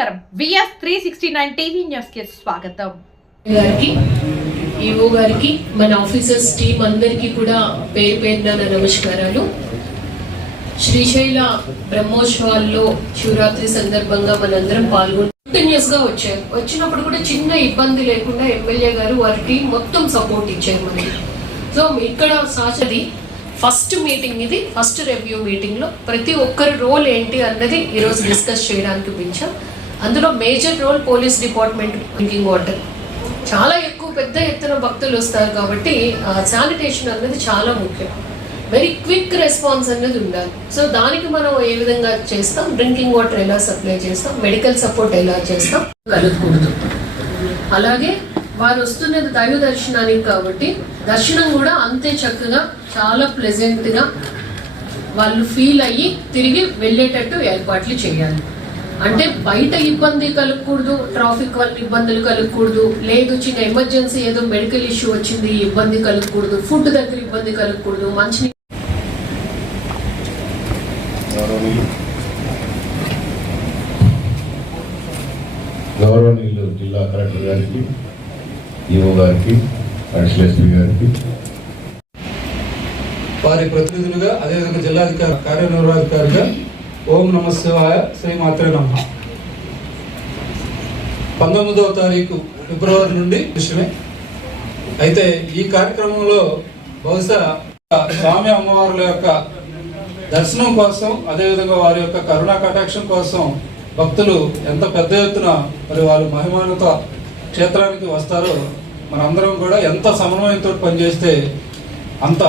నమస్కారం VS 369 TV news కి స్వాగతం. గారికి ఈవో గారికి మన ఆఫీసర్స్ టీం అందరికీ కూడా పేరు పేరున నమస్కారాలు. శ్రీశైల బ్రహ్మోత్సవాల్లో శివరాత్రి సందర్భంగా మనందరం పాల్గొని కంటిన్యూస్ గా వచ్చినప్పుడు కూడా చిన్న ఇబ్బంది లేకుండా ఎమ్మెల్యే గారు వారి టీం మొత్తం సపోర్ట్ ఇచ్చారు మనకి. సో ఇక్కడ సాచది ఫస్ట్ మీటింగ్, ఇది ఫస్ట్ రివ్యూ మీటింగ్ లో ప్రతి ఒక్కరి రోల్ ఏంటి అన్నది ఈరోజు డిస్కస్ చేయడానికి పిలిచాం. అందులో major role police department, drinking water చాలా ఎక్కువ పెద్ద ఎత్తున భక్తులు వస్తారు కాబట్టి శానిటేషన్ అన్నది చాలా ముఖ్యం. వెరీ క్విక్ రెస్పాన్స్ అనేది ఉండాలి. సో దానికి మనం ఏ విధంగా చేస్తాం, డ్రింకింగ్ వాటర్ ఎలా సప్లై చేస్తాం, మెడికల్ సపోర్ట్ ఎలా చేస్తాం కలుగుకూడదు. అలాగే వారు వస్తున్నది దైవ దర్శనానికి కాబట్టి దర్శనం కూడా అంతే చక్కగా చాలా ప్లెజెంట్గా వాళ్ళు ఫీల్ అయ్యి తిరిగి వెళ్ళేటట్టు ఏర్పాట్లు చేయాలి. అంటే బయట ఇబ్బంది కలగకూడదు, ట్రాఫిక్ వల్ల ఇబ్బందులు కలగకూడదు, లేదు చిన్న ఎమర్జెన్సీ ఏదో మెడికల్ ఇష్యూ వచ్చింది ఇబ్బంది కలగకూడదు, ఫుడ్ దగ్గర ఇబ్బంది కలగకూడదు, మంచి గౌరవనీయులు జిల్లా కలెక్టర్ గారికి, ఈఓ గారికి, అడిషనల్ ఎస్పీ గారికి, వారి ప్రతినిధులుగా, అదేవిధంగా జిల్లాధికారి కార్యనిర్వహణాధికారిగా ఓం నమ శివాయ, శ్రీ మాత్రే నమః. 19వ తారీఖు ఫిబ్రవరి నుండి విషయమే అయితే ఈ కార్యక్రమంలో బహుశా స్వామి అమ్మవారుల యొక్క దర్శనం కోసం, అదేవిధంగా వారి యొక్క కరుణా కటాక్షం కోసం భక్తులు ఎంత పెద్ద ఎత్తున మరి వారు మహిమానుత క్షేత్రానికి వస్తారో మనందరం కూడా ఎంత సమన్వయంతో పనిచేస్తే అంత